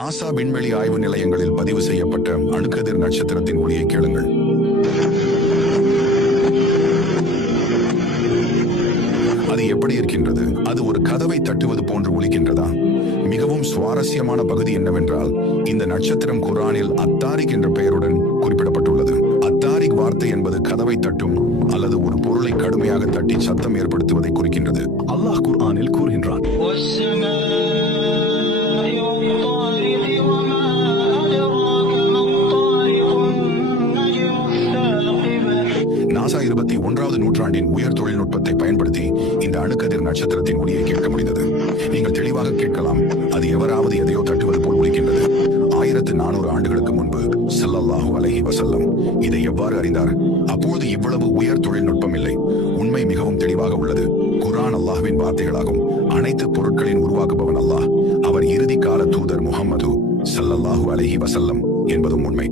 NASA விண்வெளி ஆய்வு நிலையங்களில் பதிவு செய்யப்பட்ட அணுக்கதிர் நட்சத்திரத்தின் ஒளியை கேளுங்கள். அது எப்படி இருக்கின்றது? அது ஒரு கதவை தட்டுவது போன்று ஒலிக்கின்றதா? மிகவும் சுவாரஸ்யமான பகுதி என்னவென்றால், இந்த நட்சத்திரம் குர்ஆனில் அத்தாரிக் என்ற பெயருடன் குறிப்பிடப்பட்டுள்ளது. அத்தாரிக் வார்த்தை என்பது கதவை தட்டும் அல்லது ஒரு பொருளை கடுமையாக தட்டி சத்தம் ஏற்படுத்துவதை குறிக்கின்றது. அல்லாஹ் குர்ஆனில் கூறுகின்றான், நாசா 21வது நூற்றாண்டின் உயர் தொழில்நுட்பத்தை பயன்படுத்தி இந்த அணுக்கதிர் நட்சத்திரத்தின் ஒலியை கேட்க முடிந்தது. நீங்கள் தெளிவாக கேட்கலாம், அது எவராவது எதையோ தட்டுவது போல் ஒலிக்கின்றது. 1400 ஆண்டுகளுக்கு முன்பு ஸல்லல்லாஹு அலைஹி வஸல்லம் இதை எவ்வாறு அறிந்தார்? அப்போது இவ்வளவு உயர் தொழில்நுட்பம் இல்லை. உண்மை மிகவும் தெளிவாக உள்ளது. குர்ஆன் அல்லாஹ்வின் வார்த்தைகளாகும். அனைத்து பொருட்களின் உருவாக்குபவன் அல்லாஹ். அவர் இறுதி கால தூதர் முஹம்மது ஸல்லல்லாஹு அலைஹி வஸல்லம் என்பதும் உண்மை.